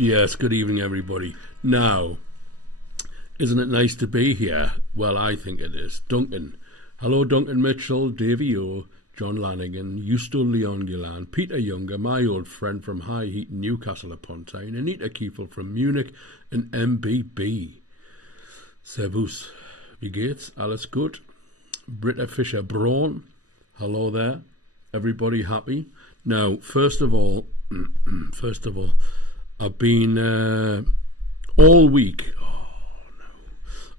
Yes, good evening everybody. Now, isn't it nice to be here? Well, I think it is. Duncan. Hello Duncan Mitchell, Davey O, John Lanigan, Eusto Leon Gillan, Peter Younger, my old friend from High Heat, Newcastle upon Tyne, Anita Kiefel from Munich, and MBB. Servus, wie geht's? Alles gut? Britta Fisher Braun, hello there. Everybody happy? Now, first of all, I've been all week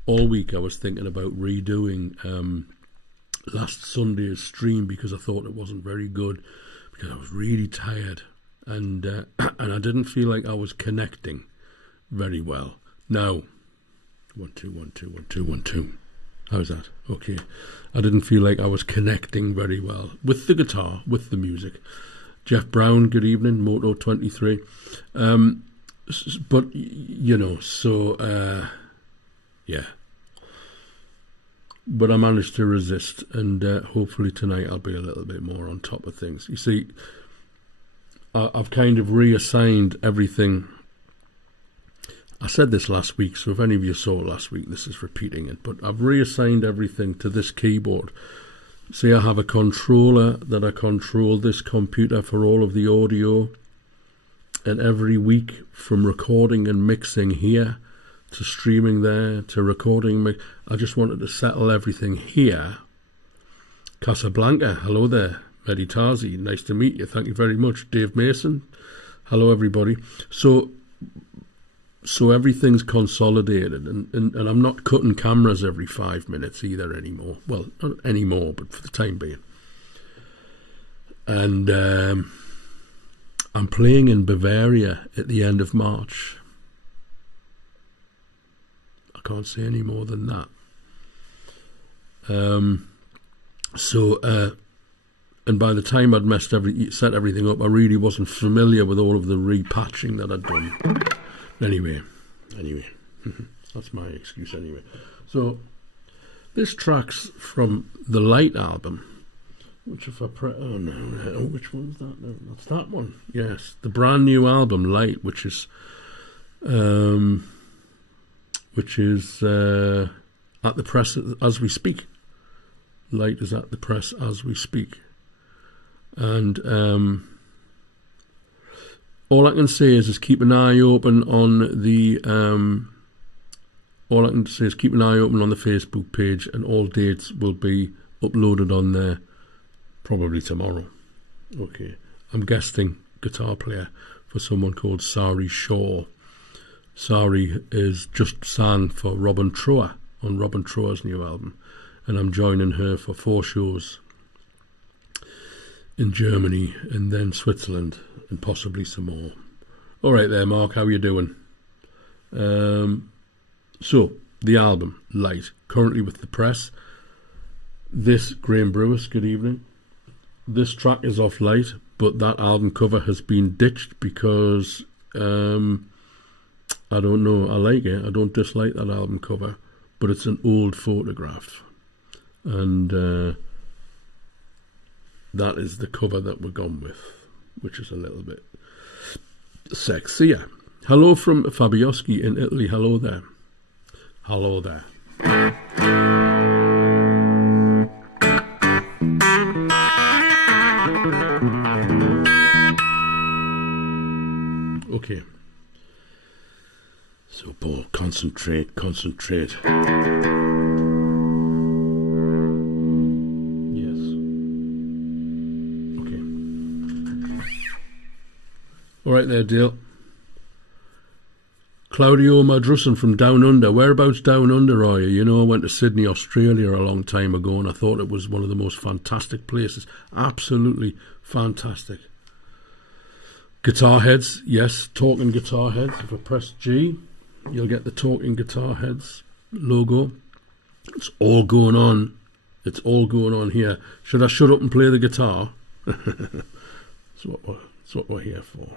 I was thinking about redoing last Sunday's stream because I thought it wasn't very good, because I was really tired and I didn't feel like I was connecting very well. Now, 1 2 1 2 1 2 1 2. How's that? Okay. I didn't feel like I was connecting very well with the guitar, with the music. Jeff Brown, good evening, Moto23. But, you know, so, yeah. But I managed to resist, and hopefully tonight I'll be a little bit more on top of things. You see, I've kind of reassigned everything. I said this last week, so if any of you saw it last week, this is repeating it. But I've reassigned everything to this keyboard. See, I have a controller that I control this computer for all of the audio. And every week, from recording and mixing here, to streaming there, to recording, I just wanted to settle everything here. Casablanca, hello there. Meditazi, nice to meet you. Thank you very much. Dave Mason, hello everybody. So everything's consolidated, and I'm not cutting cameras every 5 minutes either anymore. Well, not anymore, but for the time being. And I'm playing in Bavaria at the end of March. I can't say any more than that. And by the time I'd set everything up, I really wasn't familiar with all of the repatching that I'd done. Anyway, that's my excuse anyway. So, this track's from the Light album, which if I which one's that? No, that's that one. Yes, the brand new album, Light, which is at the press as we speak. Light is at the press as we speak. And all I can say is keep an eye open on the Facebook page, and all dates will be uploaded on there probably tomorrow. Okay. I'm guesting guitar player for someone called Sari Shaw. Sari is just sang for Robin Trower on Robin Trower's new album, and I'm joining her for 4 shows in Germany and then Switzerland and possibly some more. All right there, Mark, how are you doing? So, the album, Light, currently with the press. This, Graham Brewis, good evening. This track is off Light, but that album cover has been ditched because, I don't know, I like it. I don't dislike that album cover, but it's an old photograph. And that is the cover that we're gone with, which is a little bit sexier. Hello from Fabioschi in Italy. Hello there. Hello there. Okay. So, Paul, concentrate. All right there, Dale. Claudio Madrussen from Down Under. Whereabouts down under are you? You know, I went to Sydney, Australia a long time ago, and I thought it was one of the most fantastic places. Absolutely fantastic. Guitar heads, yes, Talking Guitar Heads. If I press G, you'll get the Talking Guitar Heads logo. It's all going on. It's all going on here. Should I shut up and play the guitar? That's what we're here for.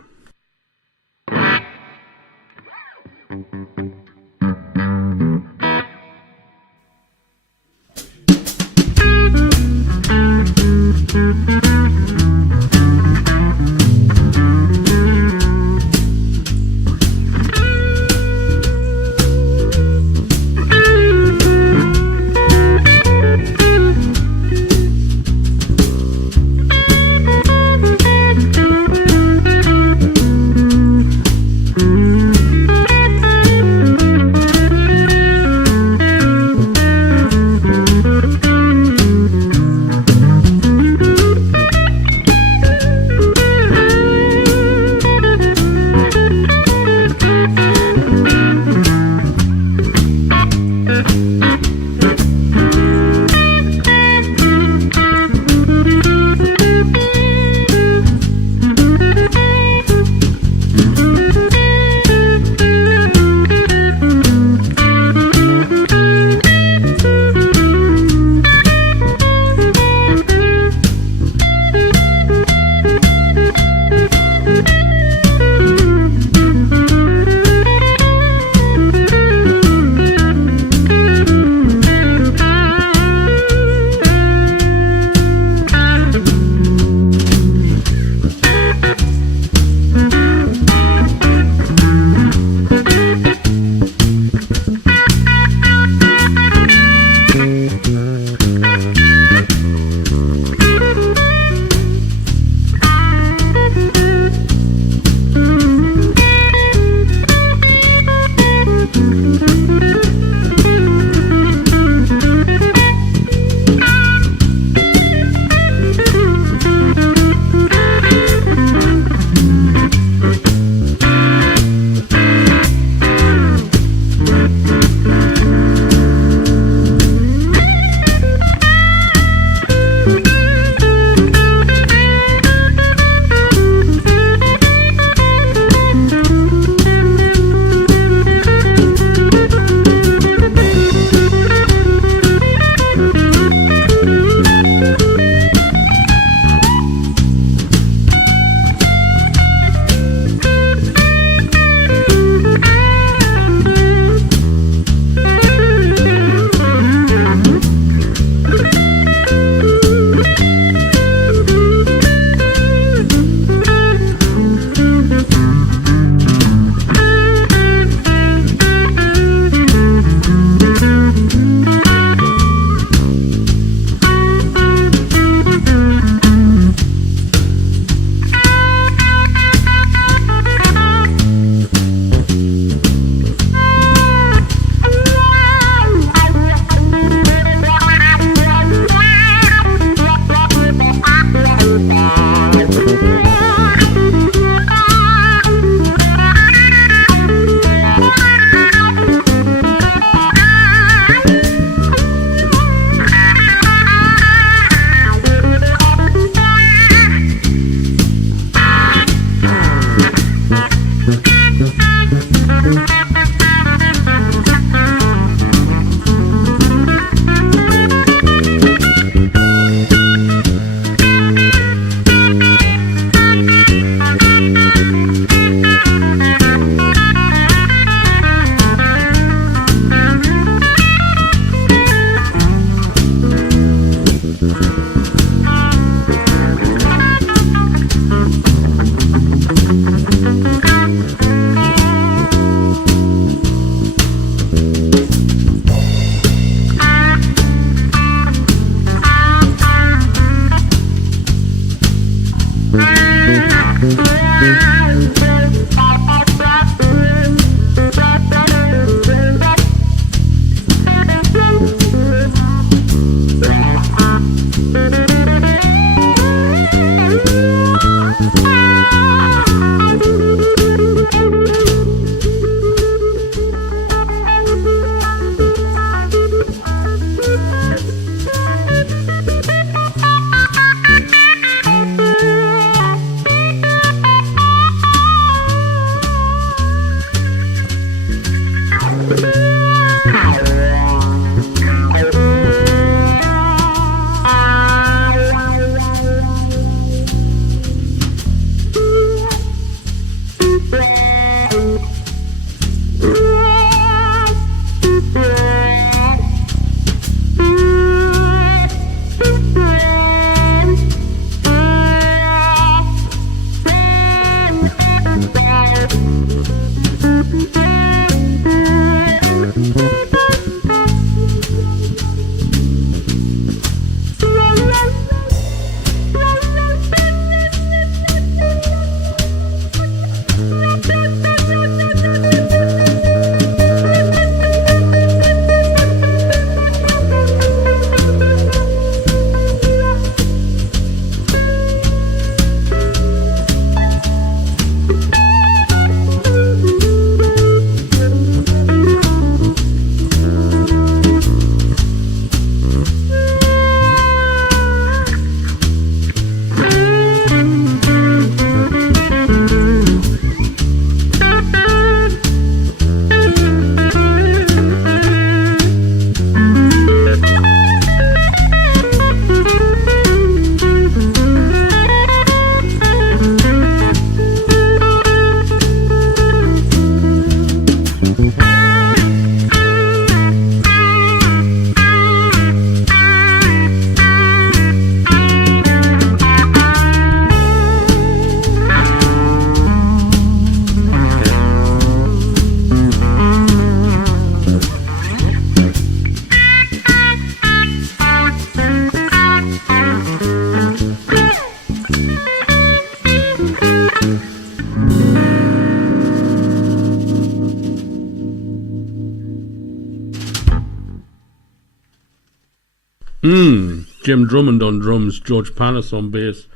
Jim Drummond on drums, George Panis on bass,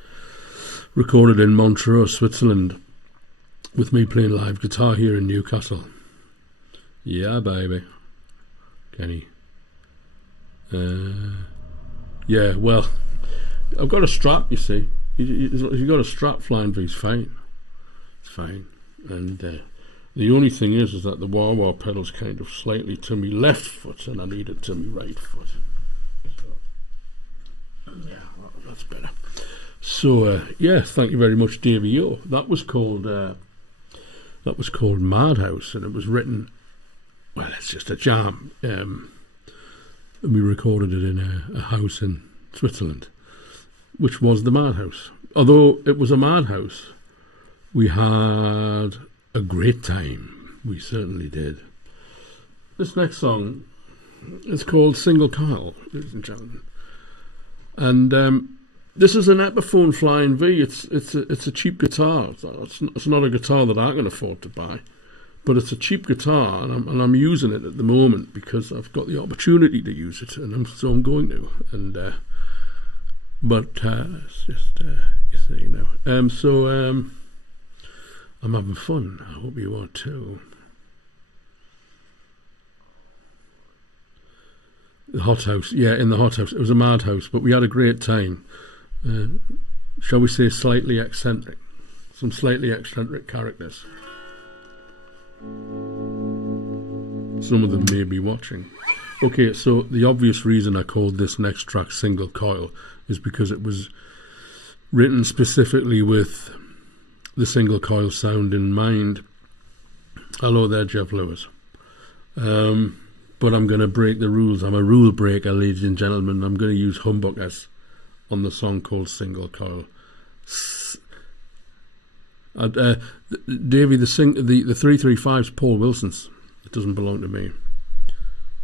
recorded in Montreux, Switzerland, with me playing live guitar here in Newcastle. Yeah, baby. Kenny. Yeah, well, I've got a strap, you see. You've got a strap, Flying V's fine. It's fine. And the only thing is that the wah-wah pedal's kind of slightly to me left foot, and I need it to me right foot. Yeah, that's better. So yeah, thank you very much, Davey O. That was called Madhouse, and it was written. Well, it's just a jam. And we recorded it in a house in Switzerland, which was the Madhouse. Although it was a madhouse, we had a great time. We certainly did. This next song is called Single Coil, ladies and gentlemen. And this is an Epiphone Flying V. It's a cheap guitar. It's not a guitar that I can afford to buy, but it's a cheap guitar, and I'm using it at the moment because I've got the opportunity to use it, and so I'm going to. And but it's just you see now. So I'm having fun. I hope you are too. The hot house, yeah, in the hot house. It was a madhouse, but we had a great time. Shall we say slightly eccentric? Some slightly eccentric characters. Some of them may be watching. Okay, so the obvious reason I called this next track Single Coil is because it was written specifically with the single coil sound in mind. Hello there, Jeff Lewis. But I'm going to break the rules. I'm a rule breaker, ladies and gentlemen. I'm going to use humbuckers on the song called Single Coil. Davey, the 335's Paul Wilson's. It doesn't belong to me.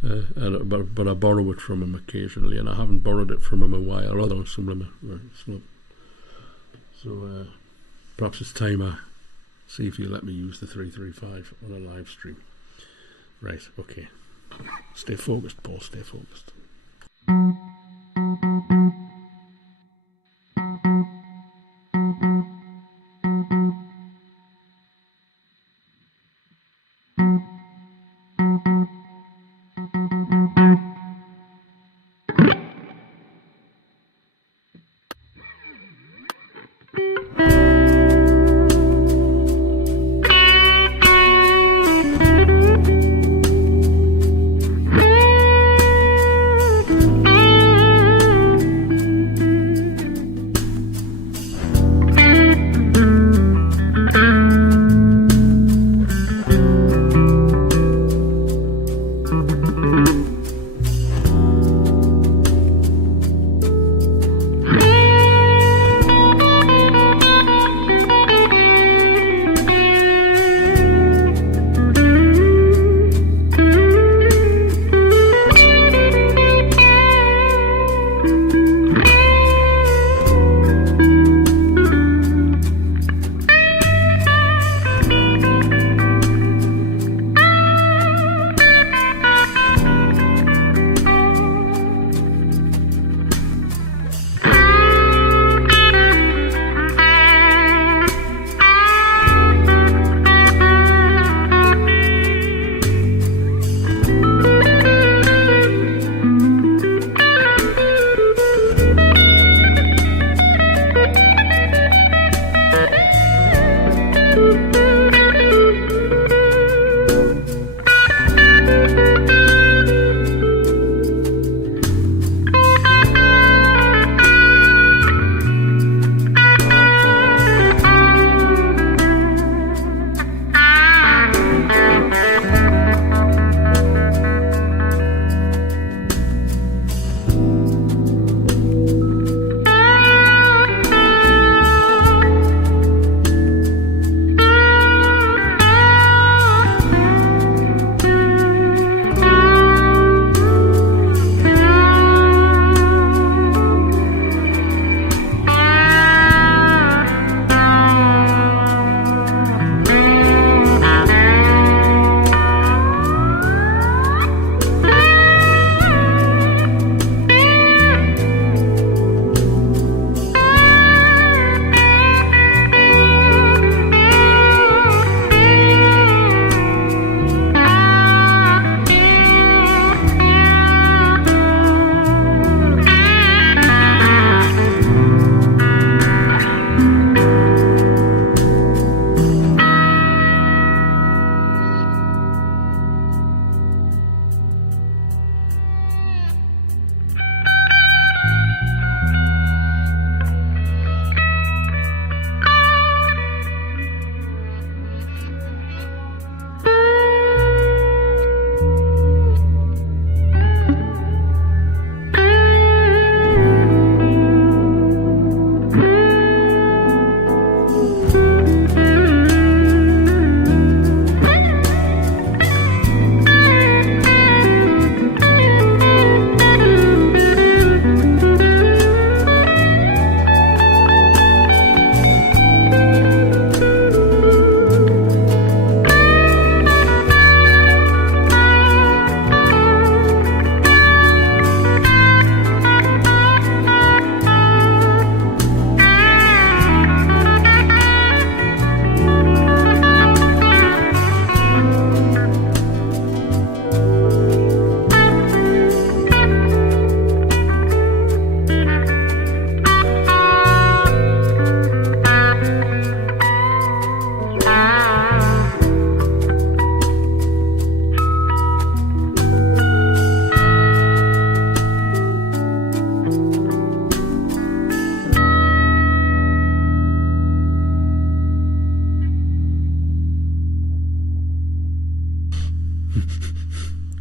But I borrow it from him occasionally, and I haven't borrowed it from him a while. Although some of them are slow. So perhaps it's time I see if you let me use the 335 on a live stream. Right, okay. Stay focused, Paul, stay focused.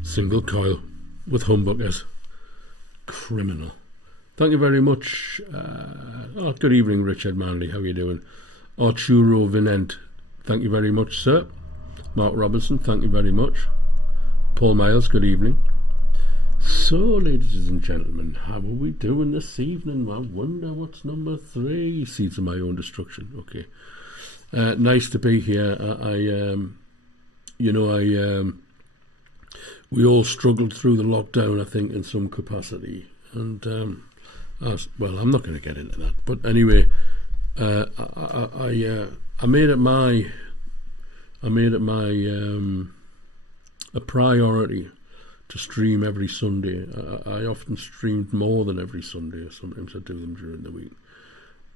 Single coil with humbuckers. Criminal. Thank you very much. Good evening, Richard Manley. How are you doing? Arturo Vinent. Thank you very much, sir. Mark Robertson. Thank you very much. Paul Miles. Good evening. So, ladies and gentlemen, how are we doing this evening? I wonder what's number 3. Seeds of My Own Destruction. Okay. Nice to be here. We all struggled through the lockdown, I think, in some capacity. And, well, I'm not going to get into that. But anyway, I made it a priority to stream every Sunday. I often streamed more than every Sunday. Sometimes I do them during the week.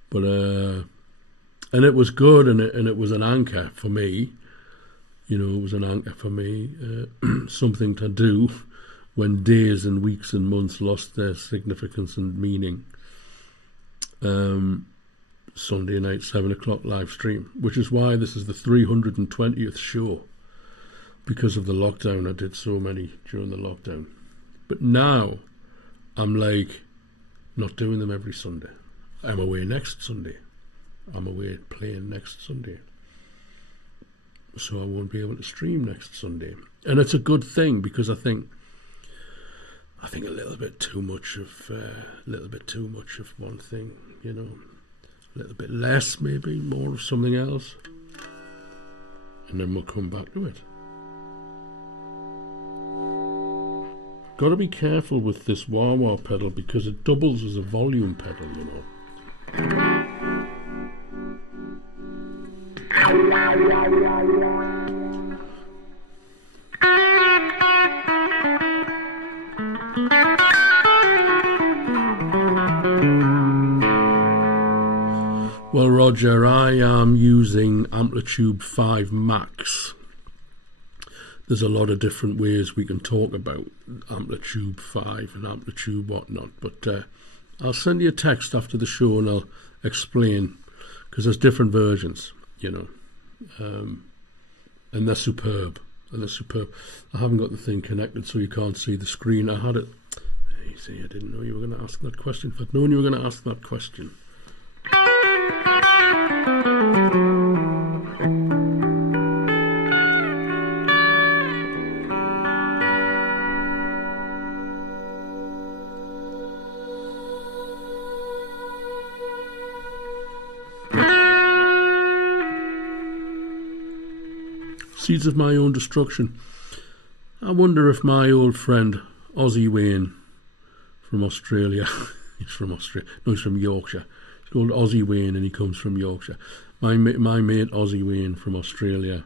But and it was good, and it was an anchor for me. You know, it was an anchor for me, something to do when days and weeks and months lost their significance and meaning. Sunday night, 7 o'clock live stream, which is why this is the 320th show. Because of the lockdown, I did so many during the lockdown. But now, I'm like, not doing them every Sunday. I'm away next Sunday. I'm away playing next Sunday. So I won't be able to stream next Sunday. And it's a good thing, because I think a little bit too much of one thing, you know. A little bit less, maybe, more of something else. And then we'll come back to it. Got to be careful with this wah-wah pedal, because it doubles as a volume pedal, you know. Well, Roger, I am using Amplitude 5 Max. There's a lot of different ways we can talk about Amplitude 5 and Amplitude whatnot, but I'll send you a text after the show and I'll explain, because there's different versions, you know, and they're superb. I haven't got the thing connected so you can't see the screen. I had it. You see, I didn't know you were going to ask that question. If I'd known you were going to ask that question. Seeds of My Own Destruction. I wonder if my old friend Ozzy Wayne from Australia, he's from Australia, no, he's from Yorkshire. He's called Ozzy Wayne and he comes from Yorkshire. My mate Ozzy Wayne from Australia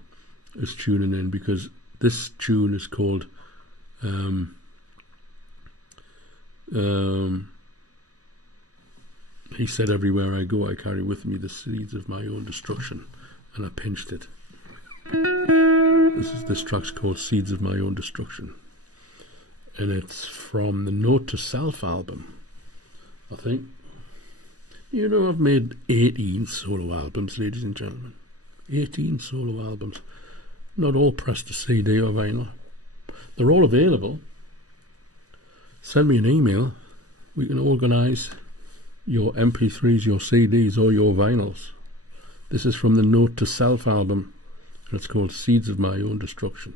is tuning in, because this tune is called he said, "Everywhere I go I carry with me the seeds of my own destruction," and I pinched it. This track's called Seeds of My Own Destruction, and it's from the Note to Self album, I think. You know, I've made 18 solo albums, ladies and gentlemen. 18 solo albums. Not all pressed to CD or vinyl. They're all available. Send me an email. We can organise your MP3s, your CDs, or your vinyls. This is from the Note to Self album, and it's called Seeds of My Own Destruction.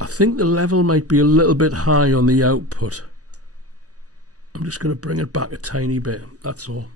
I think the level might be a little bit high on the output. I'm just going to bring it back a tiny bit, that's all.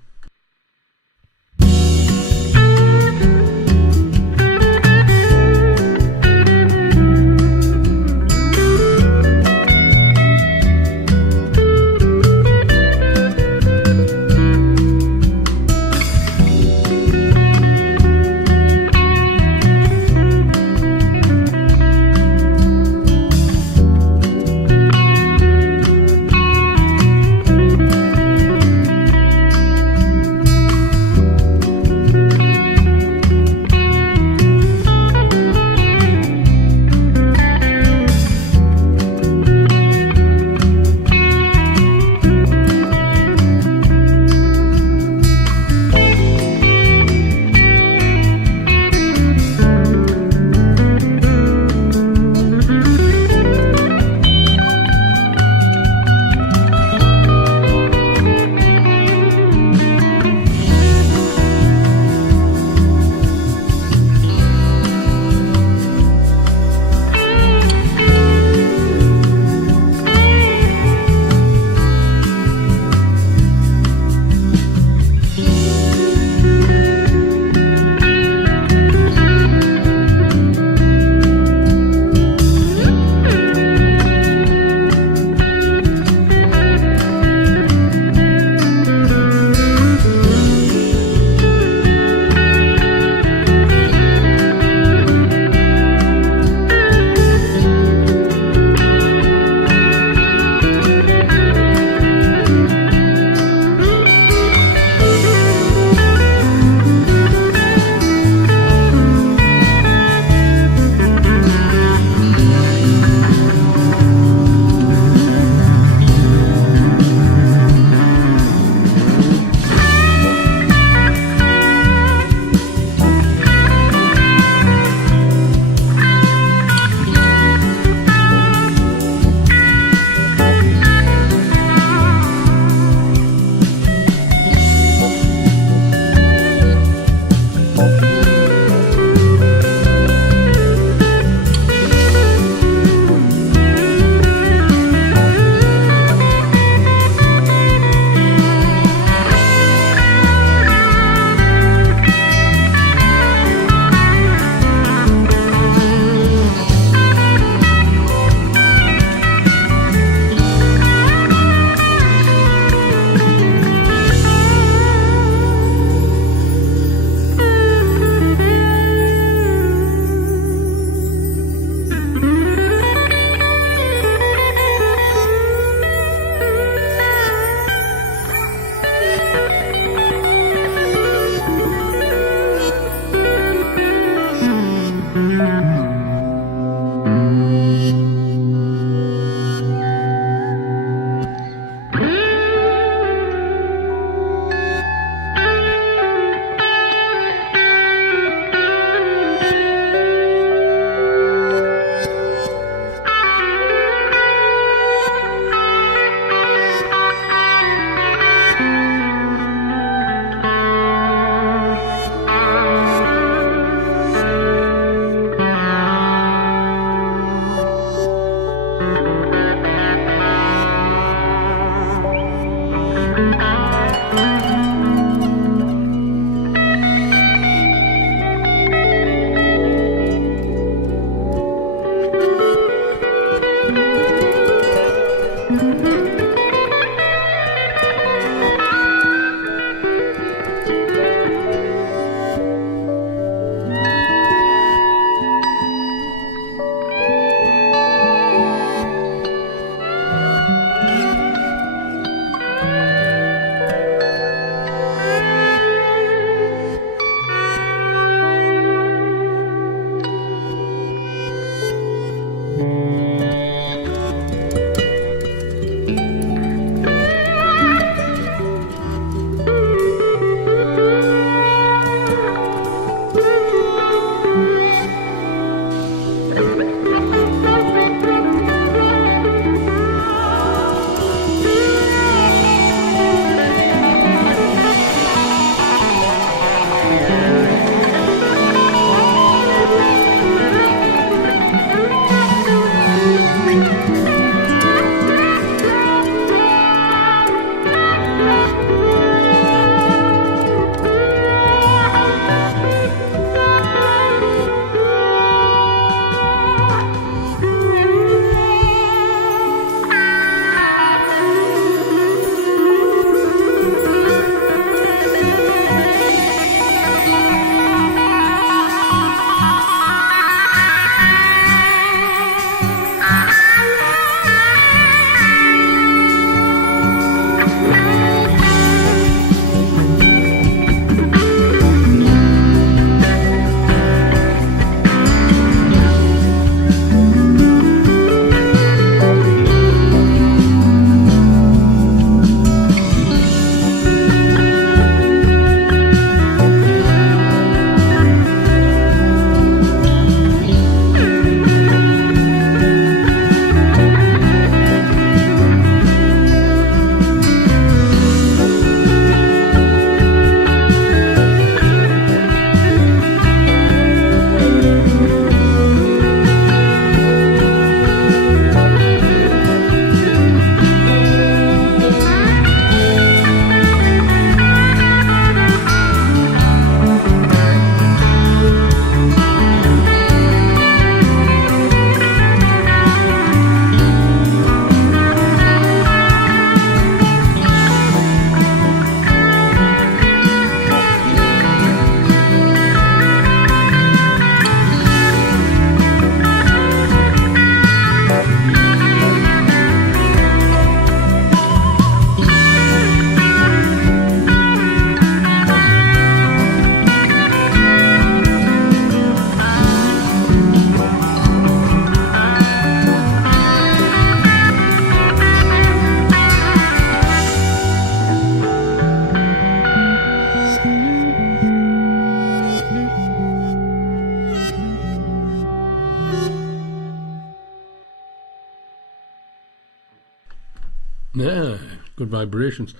Yeah, good vibrations.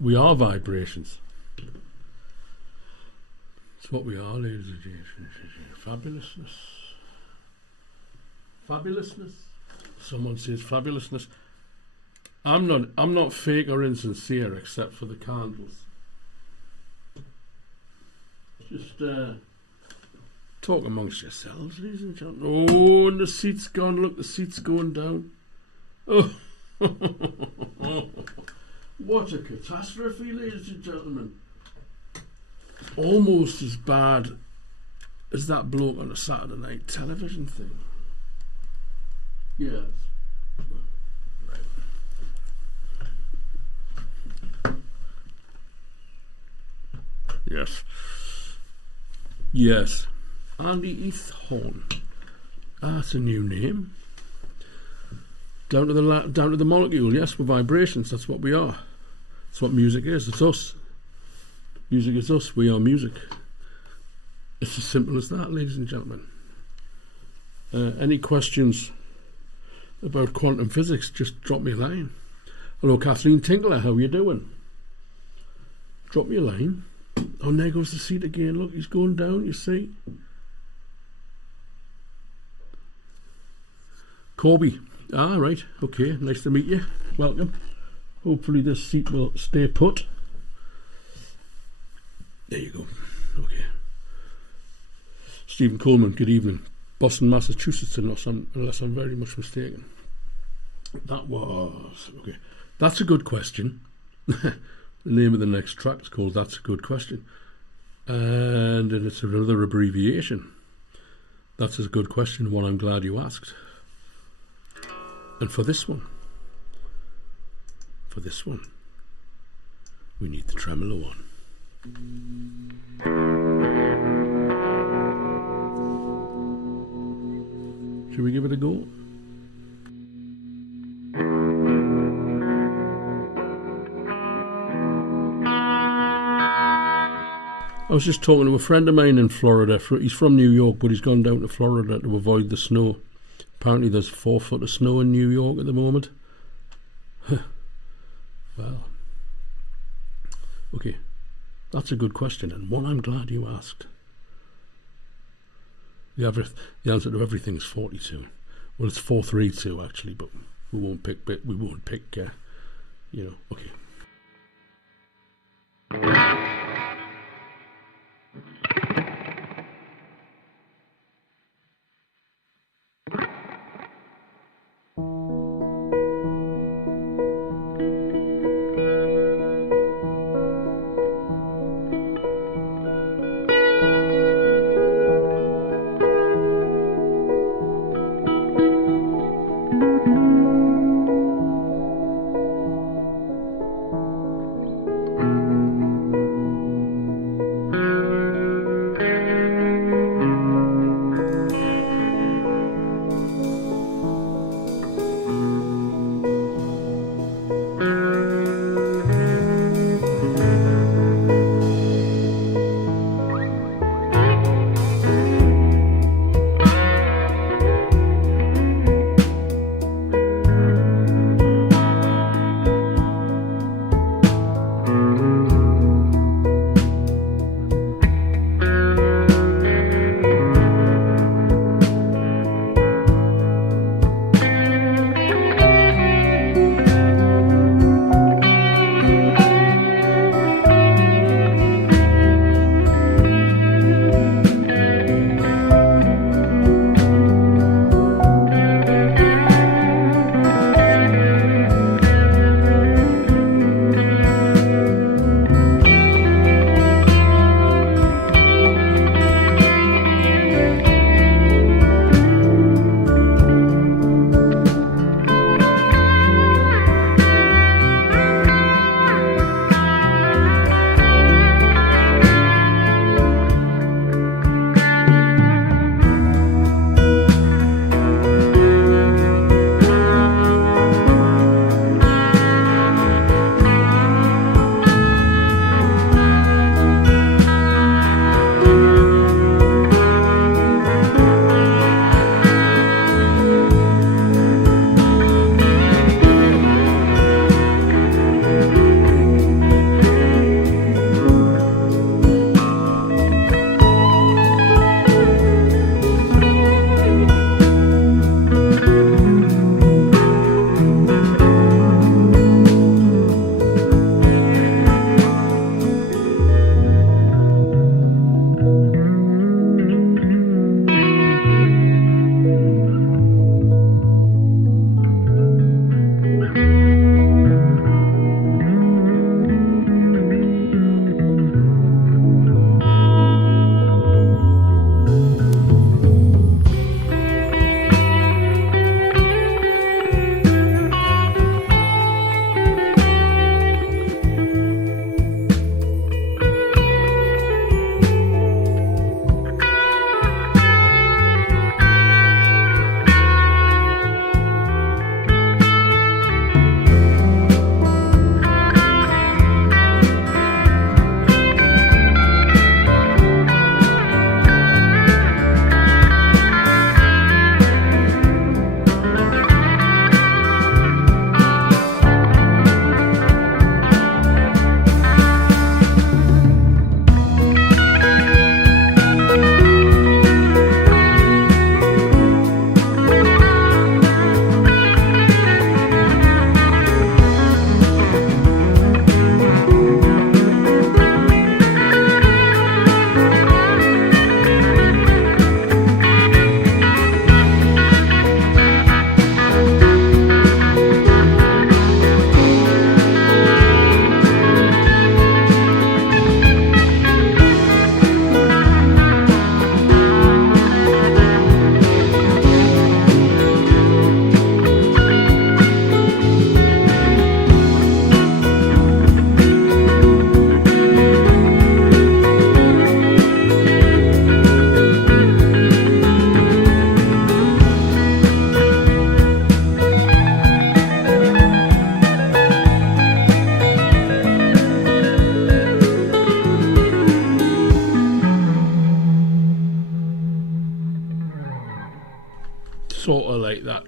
We are vibrations. It's what we are, ladies and gentlemen. Fabulousness. Fabulousness. Someone says fabulousness. I'm not fake or insincere except for the candles. Just talk amongst yourselves, ladies and gentlemen. Oh, and the seat's gone. Look, the seat's going down. Oh. What a catastrophe, ladies and gentlemen. Almost as bad as that bloke on a Saturday night television thing. Yes. Right. Yes. Yes. Andy Eathorn. That's a new name. Down to the molecule. Yes, we're vibrations. That's what we are. That's what music is. It's us. Music is us. We are music. It's as simple as that, ladies and gentlemen. Any questions about quantum physics, just drop me a line. Hello, Kathleen Tinkler. How are you doing? Drop me a line. Oh, and there goes the seat again. Look, he's going down, you see. Corby. Ah, right. Okay. Nice to meet you. Welcome. Hopefully this seat will stay put. There you go. Okay. Stephen Coleman, good evening. Boston, Massachusetts, unless I'm very much mistaken. That was okay. That's a good question. The name of the next track is called "That's a Good Question," and it's another abbreviation. That's a good question. One I'm glad you asked. And for this one, we need the tremolo one. Should we give it a go? I was just talking to a friend of mine in Florida. He's from New York, but he's gone down to Florida to avoid the snow. Apparently there's 4 foot of snow in New York at the moment. Well, okay, that's a good question, and one I'm glad you asked. The answer to everything is 42. Well, it's 432 actually, but we won't pick. You know. Okay.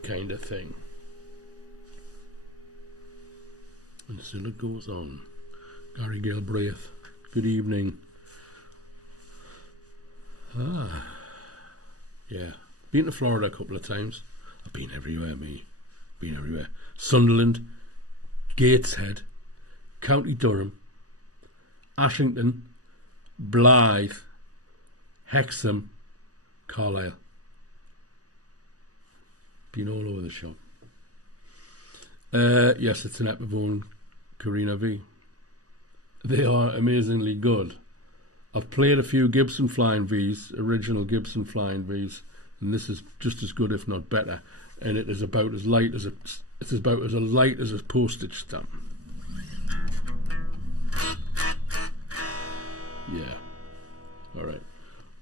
kind of thing. And still it goes on. Gary Galbraith, good evening. Yeah, been to Florida a couple of times. I've been everywhere, been everywhere. Sunderland, Gateshead, County Durham, Ashington, Blythe, Hexham, Carlisle. Been all over the shop. Yes, it's an Epiphone Carina V. They are amazingly good. I've played a few Gibson Flying Vs, original Gibson Flying Vs, and this is just as good, if not better. And it is about as light as it's about as light as a postage stamp. Yeah. All right.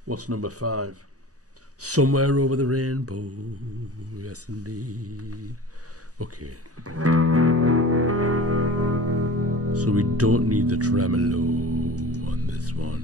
What's number 5? Somewhere Over the Rainbow. Yes, indeed. Okay. So we don't need the tremolo on this one.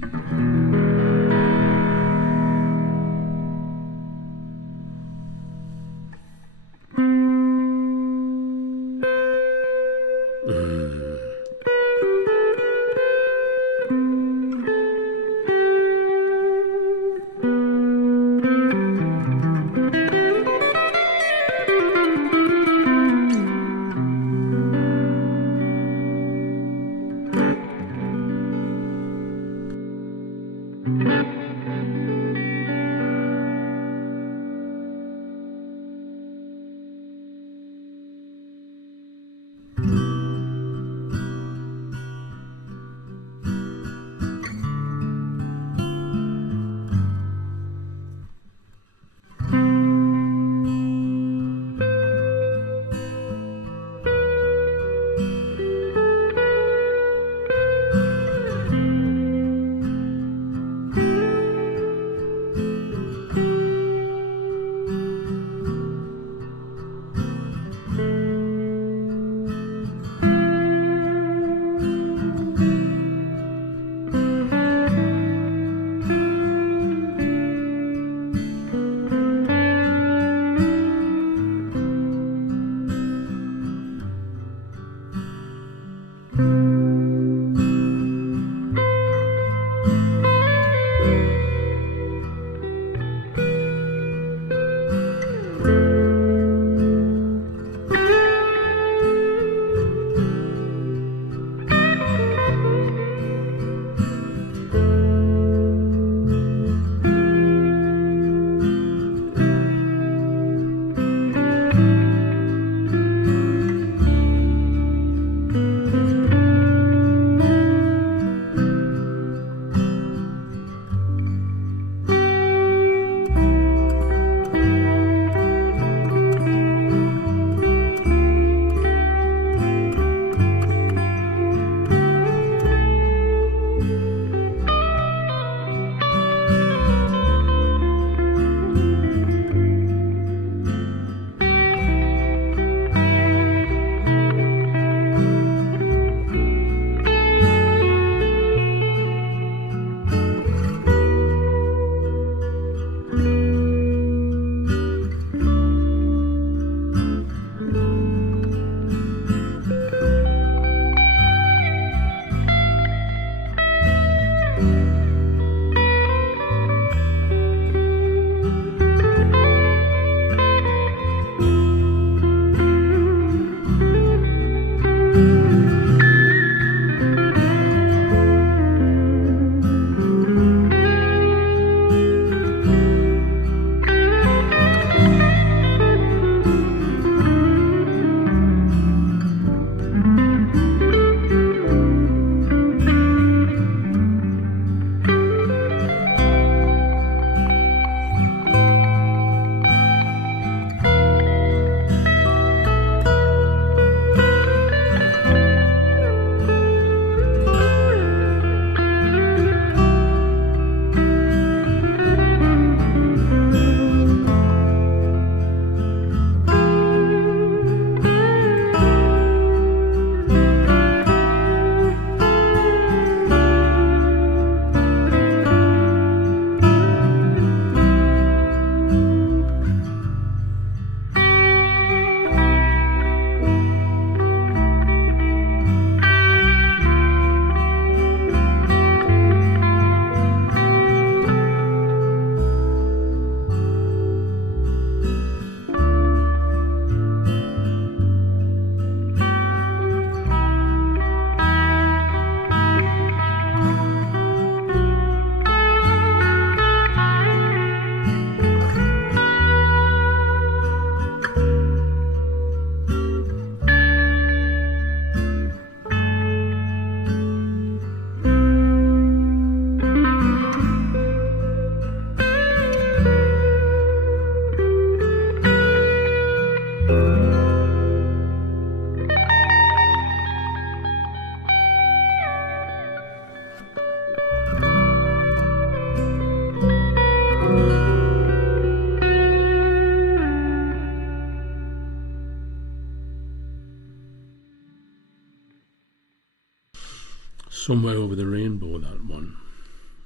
Somewhere Over the Rainbow, that one.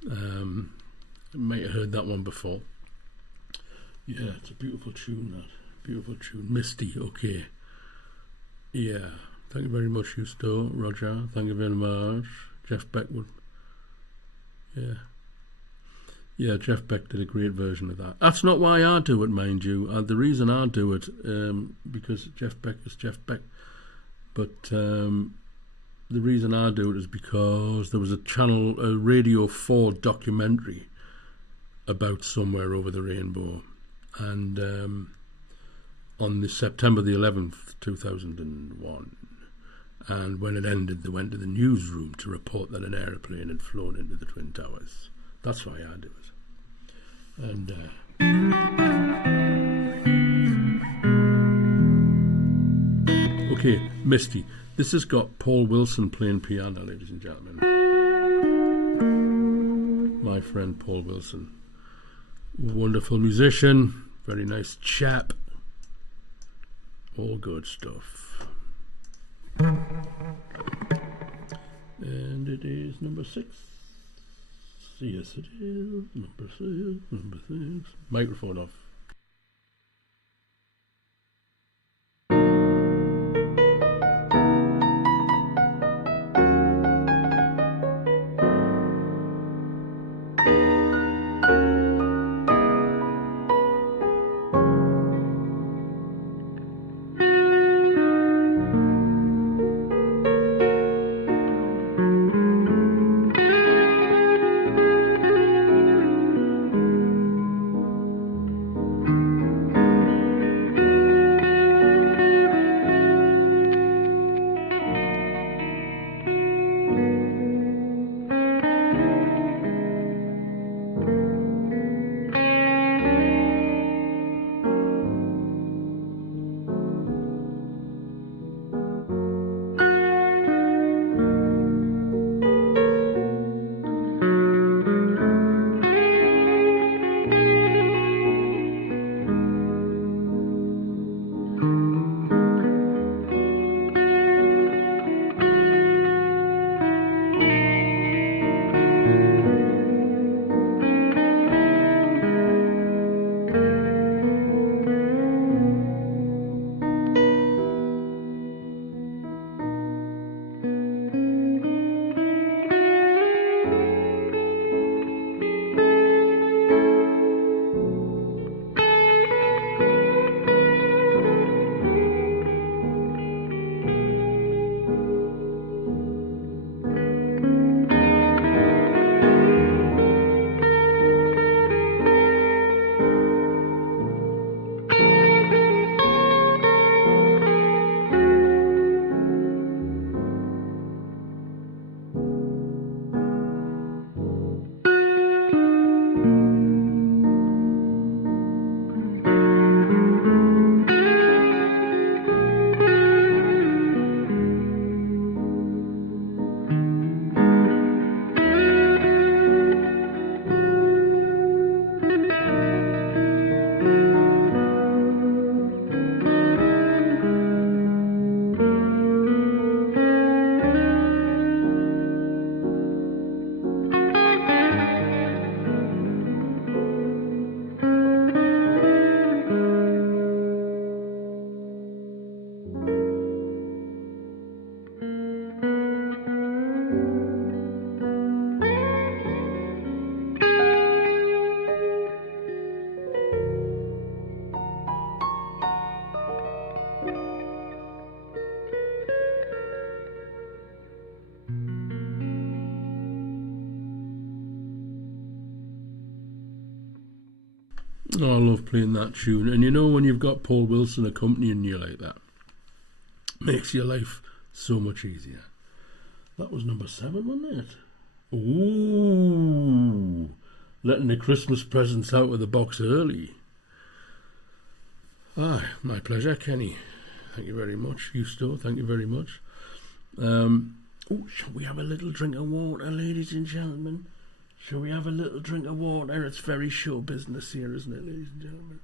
You might have heard that one before. Yeah, it's a beautiful tune, that. Beautiful tune. Misty, okay. Yeah. Thank you very much, Justo. Roger, thank you very much. Jeff Beck would. Yeah. Yeah, Jeff Beck did a great version of that. That's not why I do it, mind you. The reason I do it, because Jeff Beck is Jeff Beck. But the reason I do it is because there was a Radio 4 documentary about Somewhere Over the Rainbow. And on the September the 11th, 2001. And when it ended, they went to the newsroom to report that an aeroplane had flown into the Twin Towers. That's why I do it. And okay, Misty. This has got Paul Wilson playing piano, ladies and gentlemen. My friend Paul Wilson. Wonderful musician, very nice chap. All good stuff. And it is number 6. Yes, it is. Number 6. Number 6. Microphone off. Oh, I love playing that tune. And you know, when you've got Paul Wilson accompanying you like that, makes your life so much easier. That was number 7, wasn't it? Ooh, letting the Christmas presents out of the box early. Ah, my pleasure, Kenny. Thank you very much. Justo, thank you very much. Shall we have a little drink of water, ladies and gentlemen? Shall we have a little drink of water? It's very show business here, isn't it, ladies and gentlemen?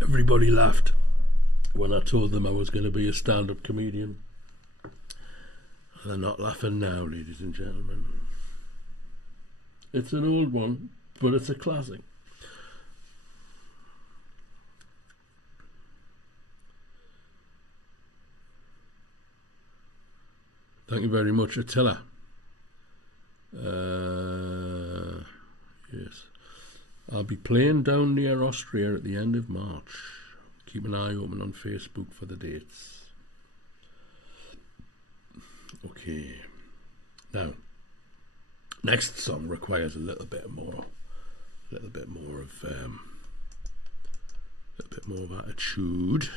Everybody laughed. when I told them I was going to be a stand-up comedian. They're not laughing now, ladies and gentlemen. It's an old one, but it's a classic. Thank you very much, Attila. Yes. I'll be playing down near Austria at the end of March. Keep an eye open on Facebook for the dates. Okay. Now, next song requires a little bit more of attitude.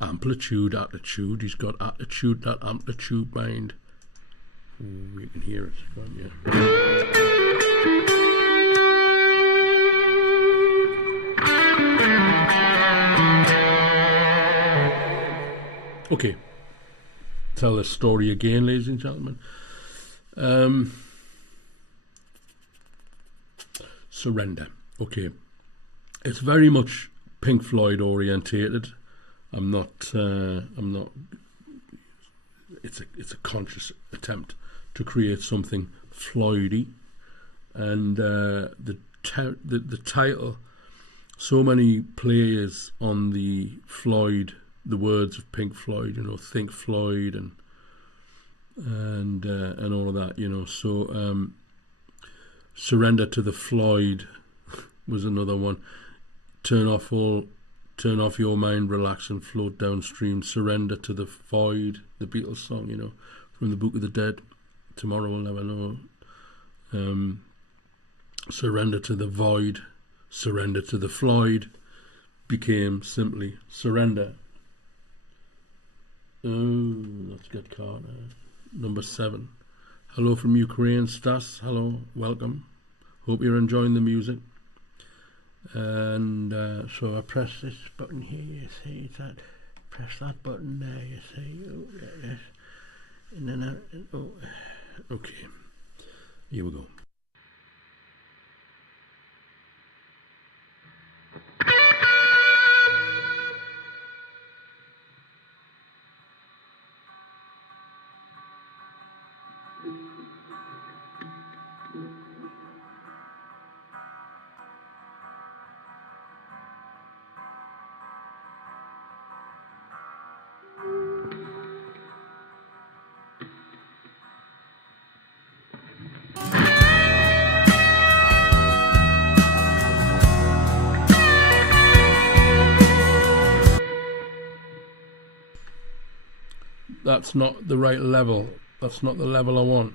Amplitude, attitude. He's got attitude, not amplitude, mind. You can hear it, can't you? Okay. Tell the story again, ladies and gentlemen. Surrender. Okay. It's very much Pink Floyd orientated. I'm not. It's a conscious attempt to create something Floydy, and the title. So many plays on the Floyd, the words of Pink Floyd. You know, Think Floyd and all of that. You know, so surrender to the Floyd was another one. Turn off your mind, relax and float downstream. Surrender to the void, the Beatles song, you know, from the Book of the Dead. Tomorrow we'll never know. Surrender to the void, surrender to the Floyd became simply surrender. Oh, let's get caught. Number 7. Hello from Ukraine, Stas. Hello, welcome. Hope you're enjoying the music. And so I press this button here, you see, that press that button there, you see, oh, yes. And then okay, here we go. That's not the right level. That's not the level I want.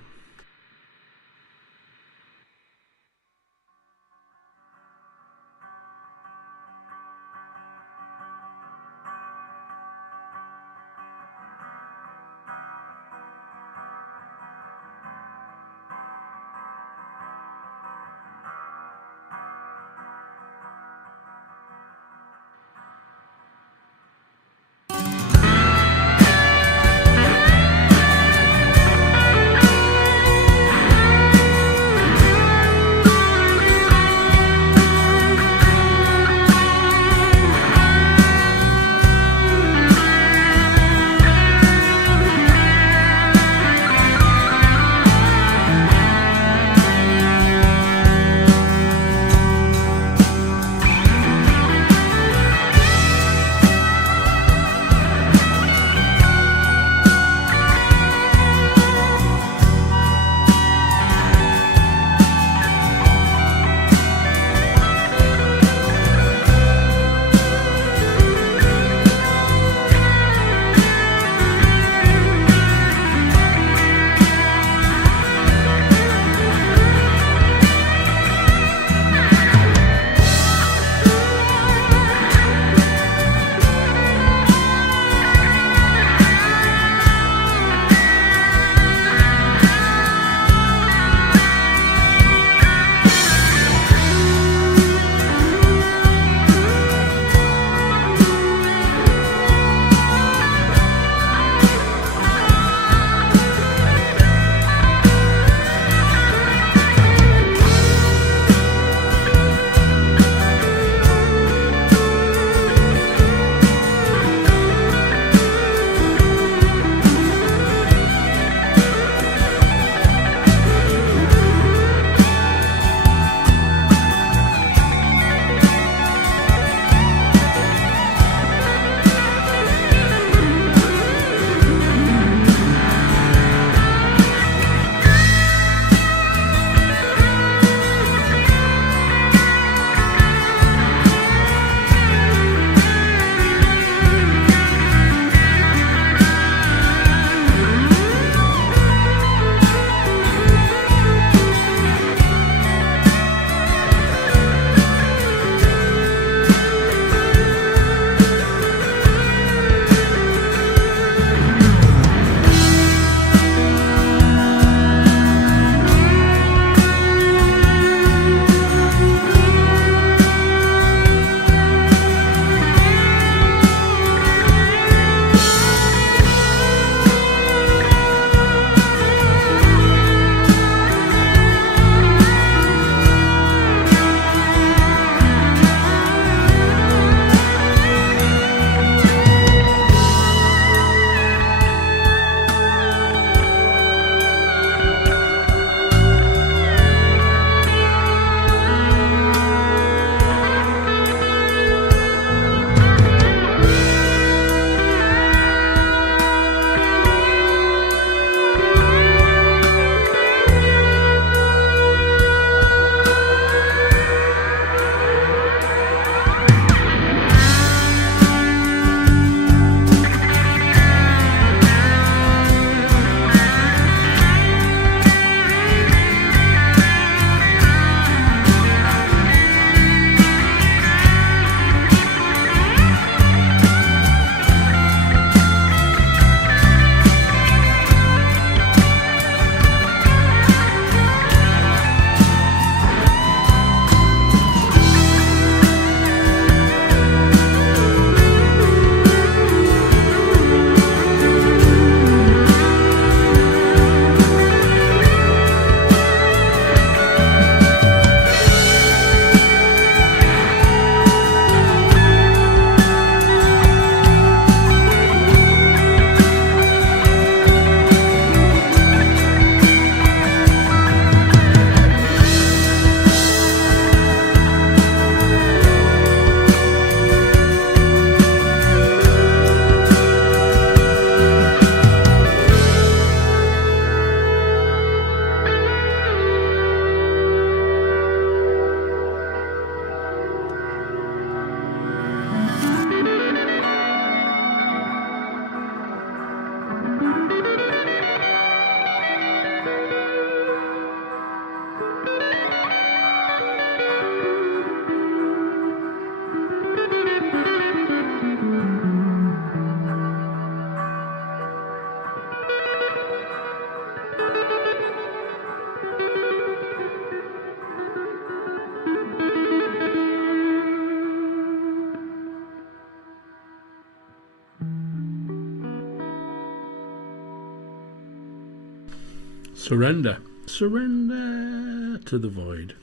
Surrender. Surrender to the void.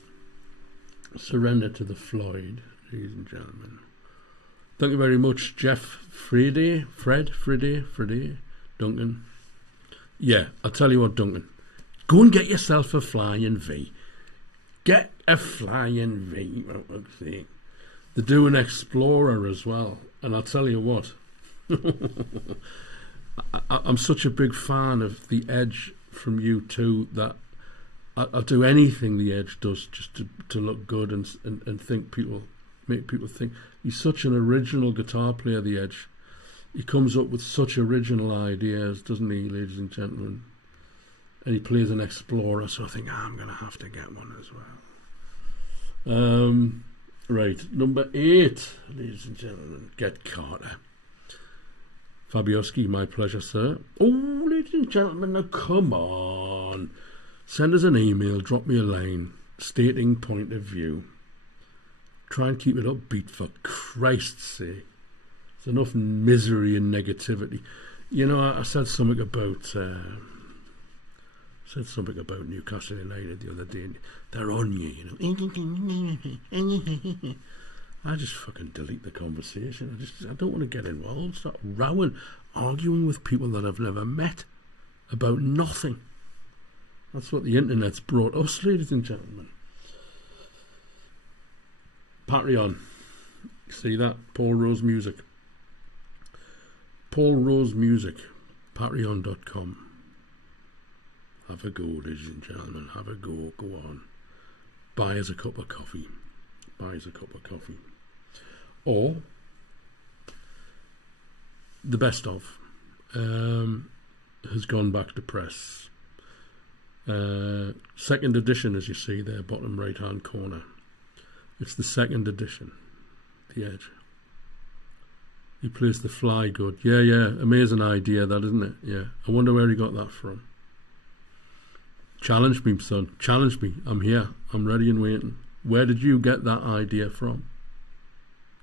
Surrender to the Floyd, ladies and gentlemen. Thank you very much, Jeff Freddy, Duncan. Yeah, I'll tell you what, Duncan. Go and get yourself a flying V. Get a flying V, for fuck's sake. They do an Explorer as well. And I'll tell you what. I'm such a big fan of the Edge from U2 that I'll do anything the Edge does just to look good and make people think. He's such an original guitar player, the Edge. He comes up with such original ideas, doesn't he, ladies and gentlemen? And he plays an Explorer, so I think I'm going to have to get one as well. Right, number 8, ladies and gentlemen, Get Carter. Fabioski, my pleasure, sir. Oh, ladies and gentlemen, now come on. Send us an email, drop me a line, stating point of view. Try and keep it upbeat, for Christ's sake. There's enough misery and negativity. You know, I said something about Newcastle United the other day, and they're on you, know. I just fucking delete the conversation. I don't want to get involved. Start rowing, arguing with people that I've never met about nothing. That's what the internet's brought us, ladies and gentlemen. Patreon. See that? Paul Rose Music. Paul Rose Music. Patreon.com. Have a go, ladies and gentlemen. Have a go. Go on. Buy us a cup of coffee. Buy us a cup of coffee. Or the best of has gone back to press. Second edition, as you see there, bottom right hand corner. It's the second edition, the Edge. He plays the fly good. Yeah, amazing idea that, isn't it? Yeah, I wonder where he got that from. Challenge me, son. Challenge me. I'm here. I'm ready and waiting. Where did you get that idea from?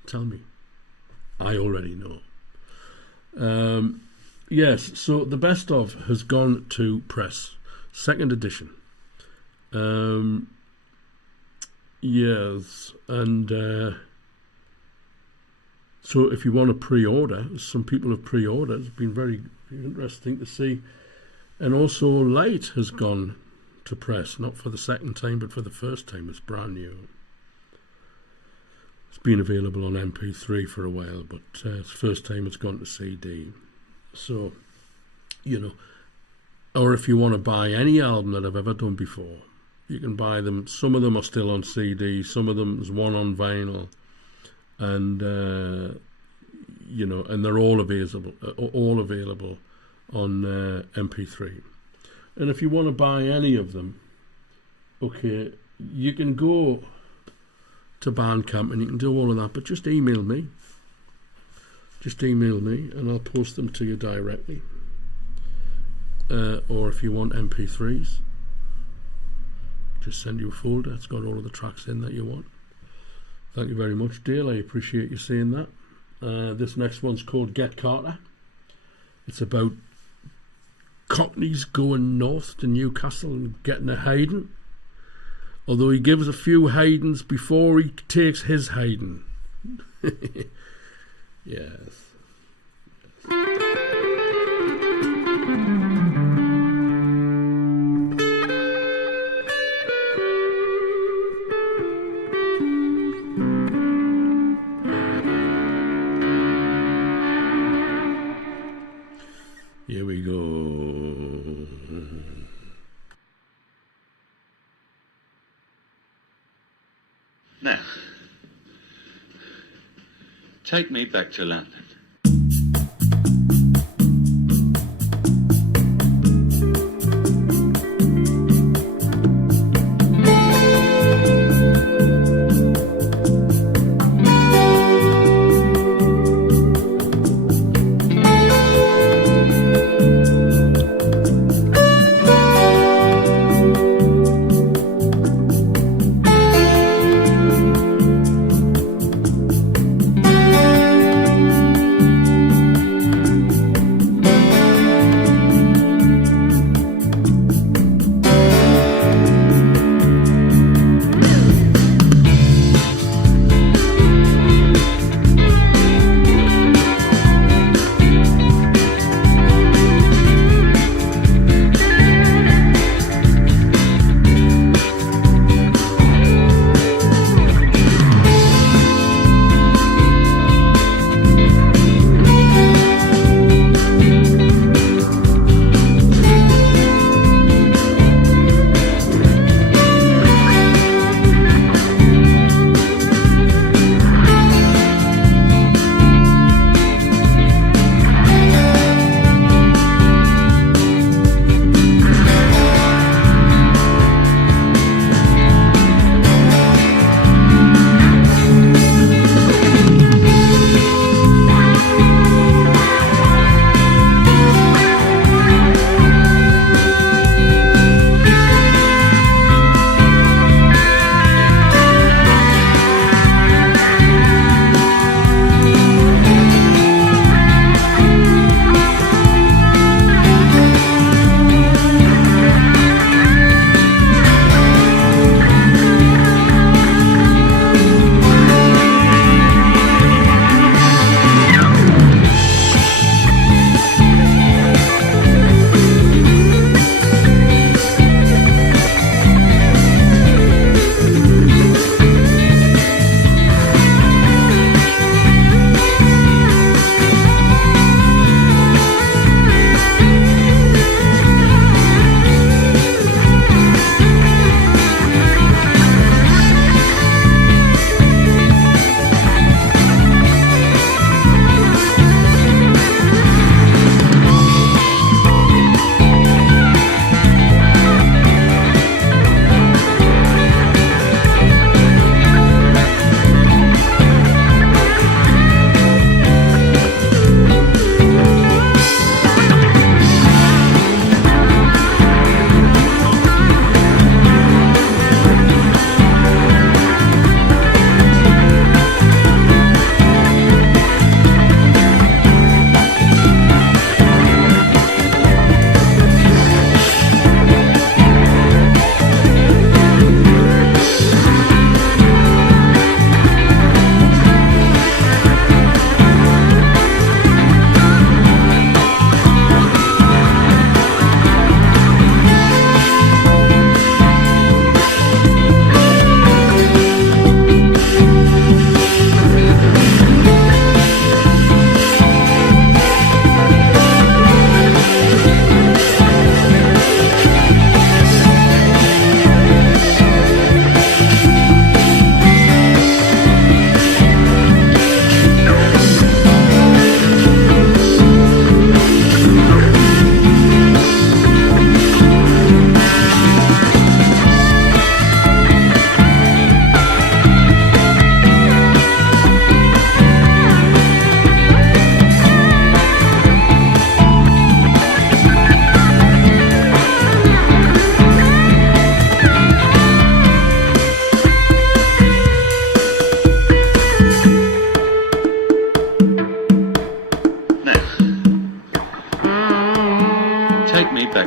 Tell me. I already know. Yes, so the best of has gone to press. Second edition. Yes, and so if you want to pre-order, some people have pre-ordered. It's been very interesting to see. And also Light has gone to press, not for the second time, but for the first time. It's brand new. It's been available on MP3 for a while, but it's the first time it's gone to CD. So, you know, or if you want to buy any album that I've ever done before, you can buy them. Some of them are still on CD, some of them, there's one on vinyl, and you know, and they're all available on MP3. And if you want to buy any of them, okay, you can go to Bandcamp and you can do all of that, but just email me. Just email me and I'll post them to you directly. Or if you want MP3s, just send you a folder. It's got all of the tracks in that you want. Thank you very much, Dale. I appreciate you saying that. This next one's called Get Carter. It's about Cockneys going north to Newcastle and getting a hiding. Although he gives a few hidings before he takes his hiding. Yes. Here we go. Now, take me back to London.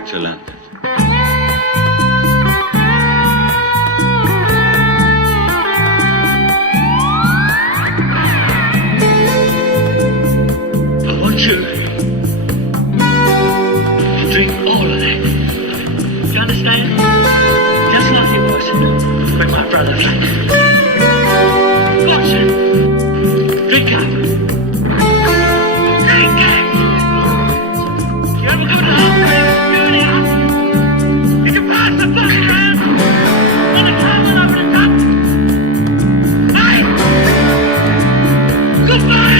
back to London. I want you to drink all of that. You understand? Just like it was with my brother Frank. Watch it. Drink up. Drink up. You ever go to the hospital? You can pass the bucket around. On the table over the top. Hey! Goodbye!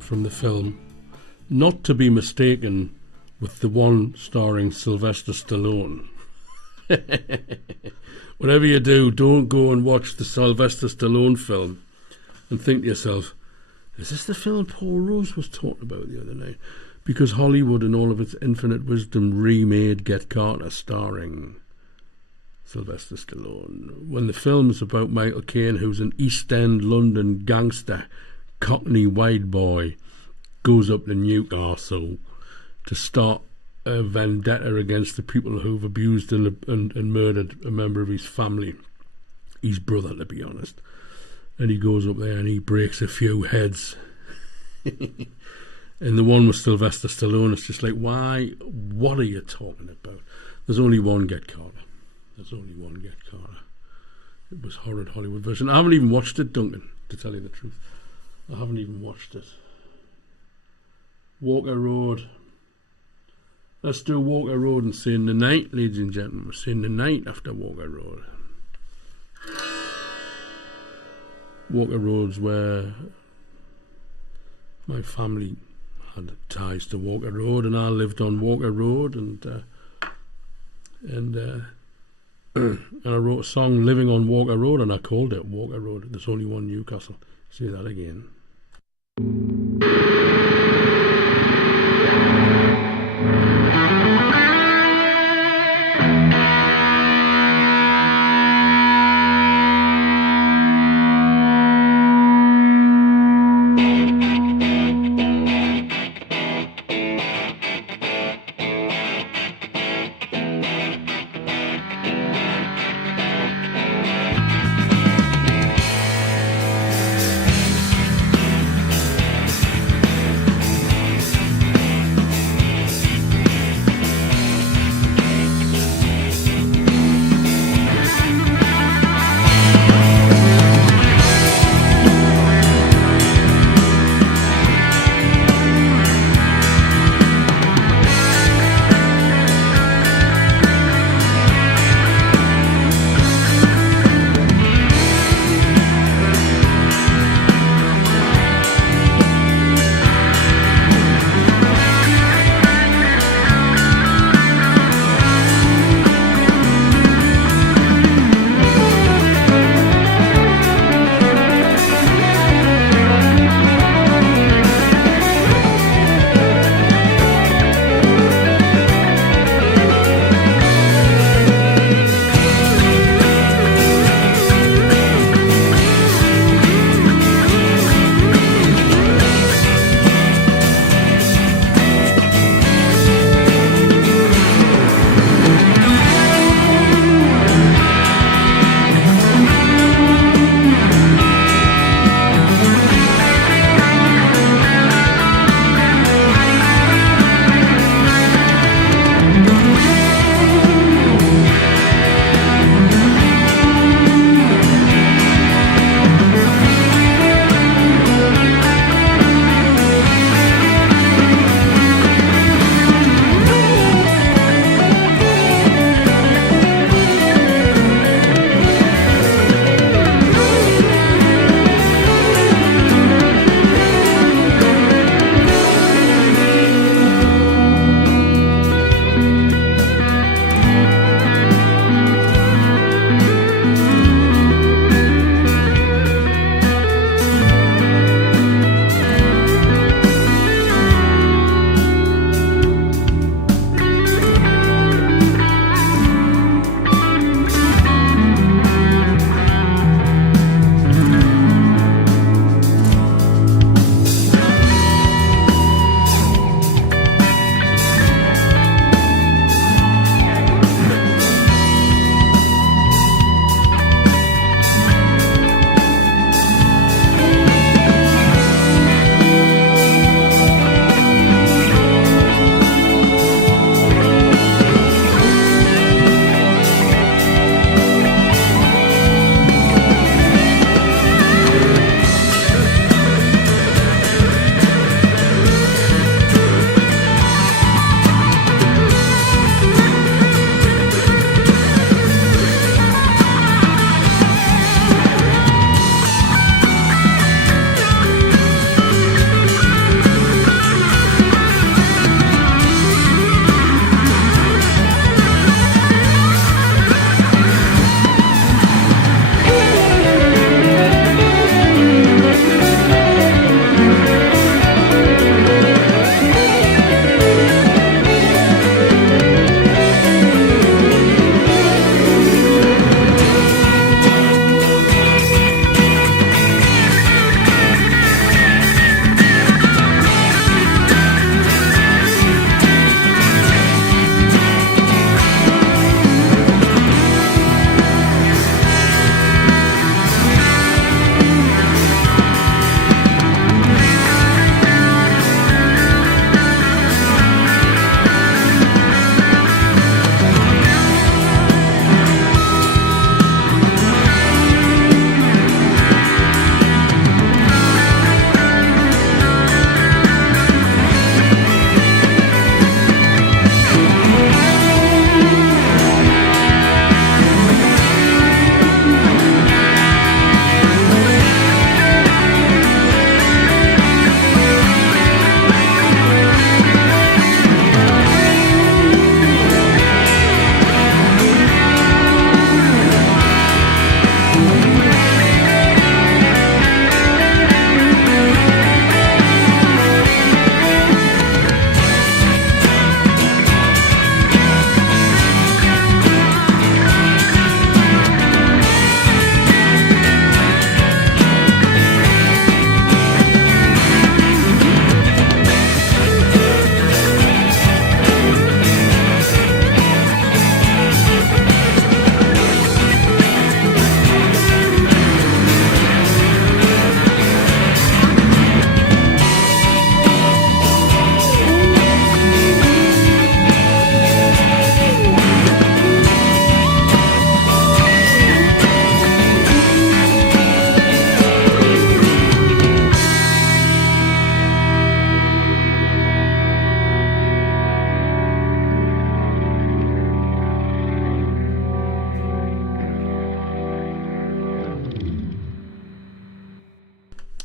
From the film, not to be mistaken with the one starring Sylvester Stallone. Whatever you do, don't go and watch the Sylvester Stallone film and think to yourself, is this the film Paul Rose was talking about the other night? Because Hollywood in all of its infinite wisdom remade Get Carter starring Sylvester Stallone, when the film's about Michael Caine, who's an East End London gangster, Cockney white boy, goes up to Newcastle to start a vendetta against the people who've abused and murdered a member of his family, his brother to be honest. And he goes up there and he breaks a few heads. And the one with Sylvester Stallone, it's just like, why? What are you talking about? There's only one Get Carter. There's only one Get Carter. It was horrid Hollywood version. I haven't even watched it, Duncan, to tell you the truth. I haven't even watched it. Walker Road. Let's do Walker Road and see in the night, ladies and gentlemen. We're seeing the night after Walker Road. Walker Road's where my family had ties to Walker Road, and I lived on Walker Road, and I wrote a song, Living on Walker Road, and I called it Walker Road. There's only one Newcastle. See that again.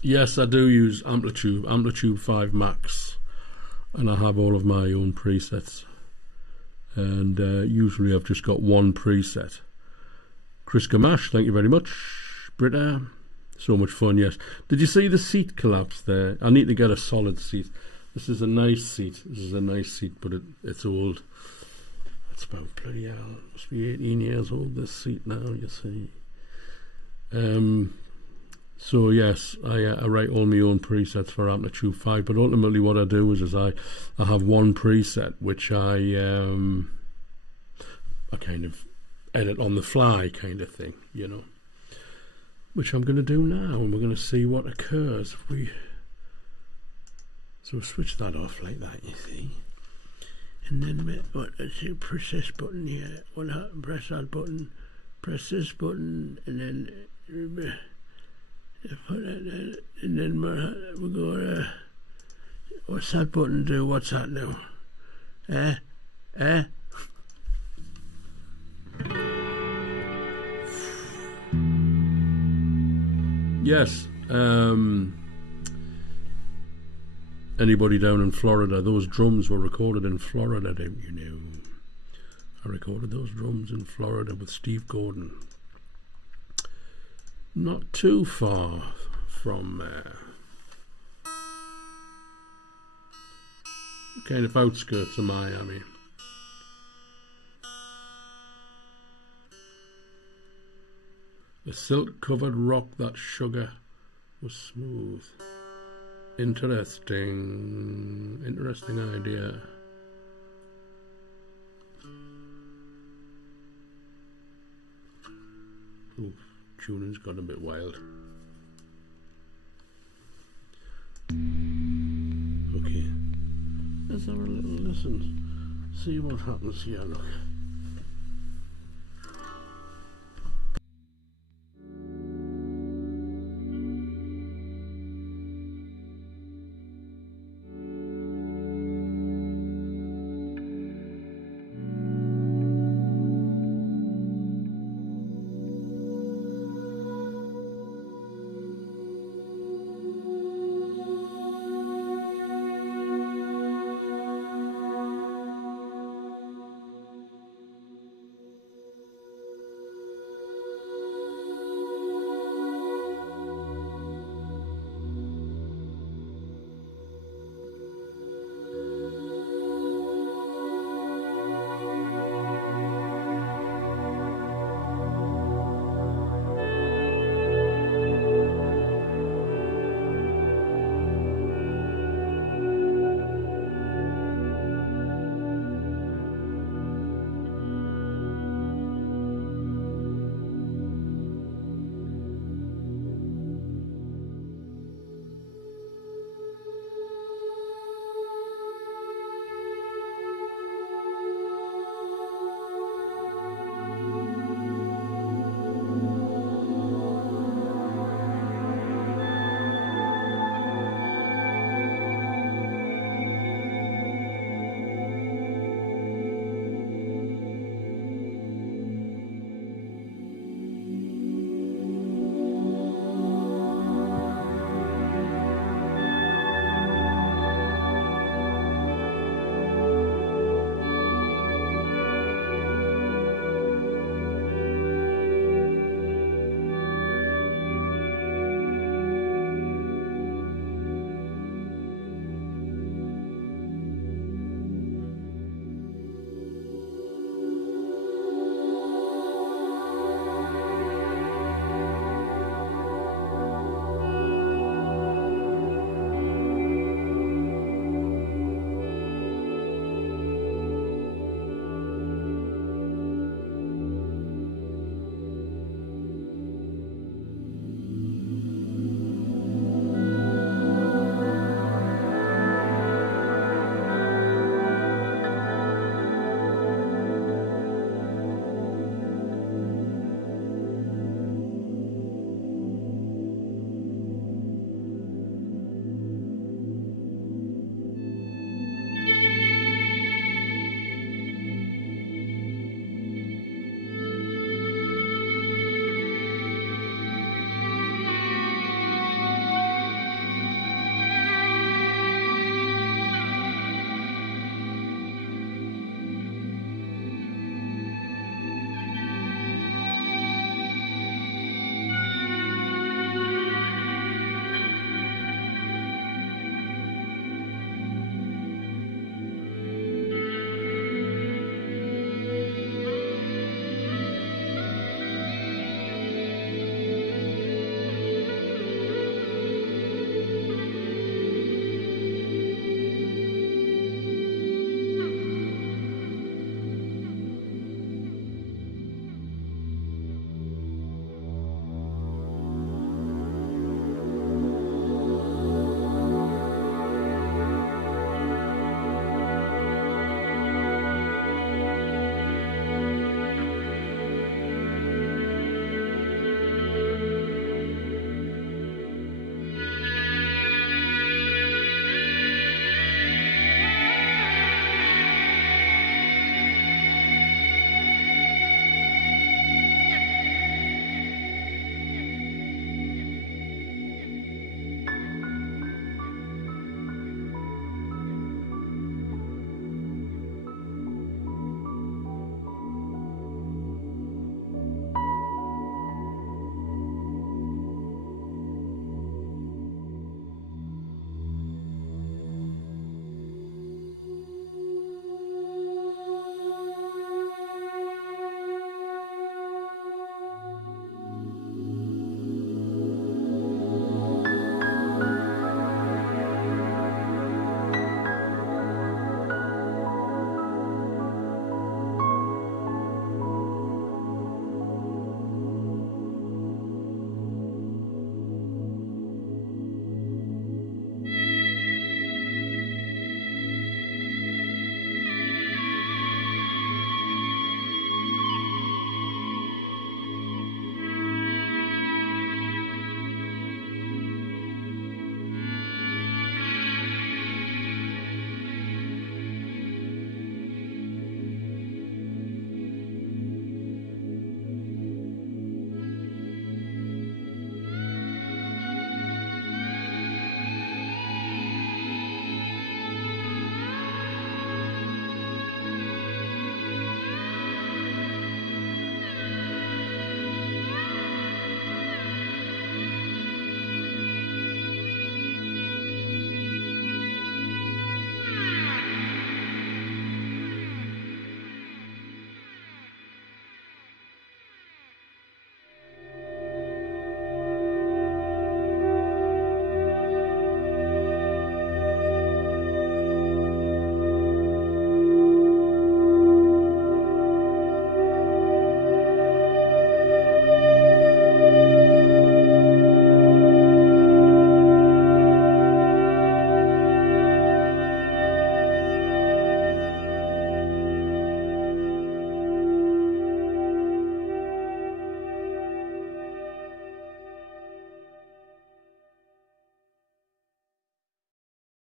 Yes, I do use Amplitude 5 Max, and I have all of my own presets. And usually I've just got one preset. Chris Gamash, thank you very much. Britta, so much fun, yes. Did you see the seat collapse there? I need to get a solid seat. This is a nice seat. But it's old. It's about bloody hell. It must be 18 years old, this seat now, you see. So yes, I write all my own presets for Amplitude 5, but ultimately what I do is I have one preset which I kind of edit on the fly kind of thing, you know, which I'm going to do now, and we're going to see what occurs if we... So switch that off like that, you see. And then press this button here. What happened? Press that button. Press this button, and then put it. And then we'll go. What's that button do? What's that now? Yes. Anybody down in Florida, those drums were recorded in Florida, don't you know? I recorded those drums in Florida with Steve Gordon. Not too far from kind of outskirts of Miami. The silk-covered rock that sugar was smooth. Interesting idea. Ooh, tuning's got a bit wild. Okay, let's have a little listen. See what happens here. Look.